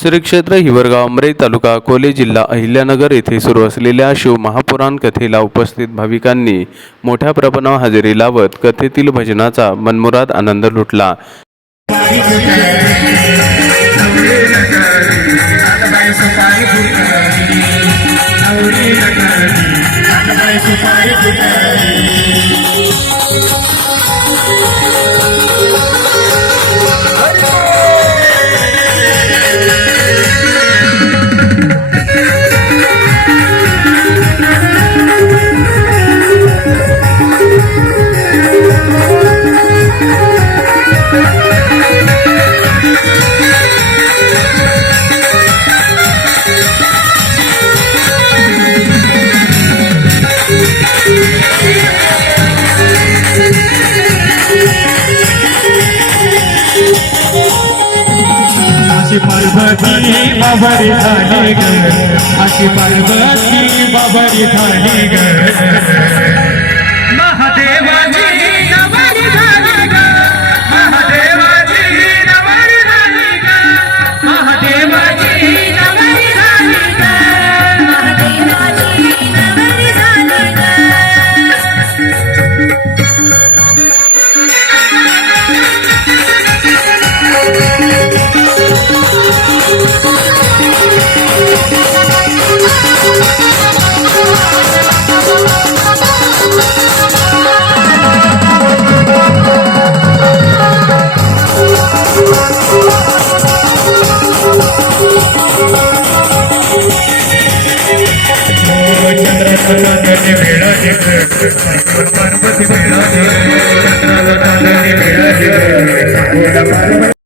श्री क्षेत्र हिवरगाव अमरे तालुका अकोले जिल्हा अहिल्यानगर येथे सुरू असलेल्या शिव महापुराण कथेला उपस्थित भाविकांनी मोठ्या प्रमाणावर हजेरी लावत कथेतील भजनाचा मनमुराद आनंद लुटला. अशी पार्वती बाबरी झाली ग. अशी पार्वती बाबरी झाली ग. चंद्राचे वेळा पार्वती वेळा चंद्राला वेळा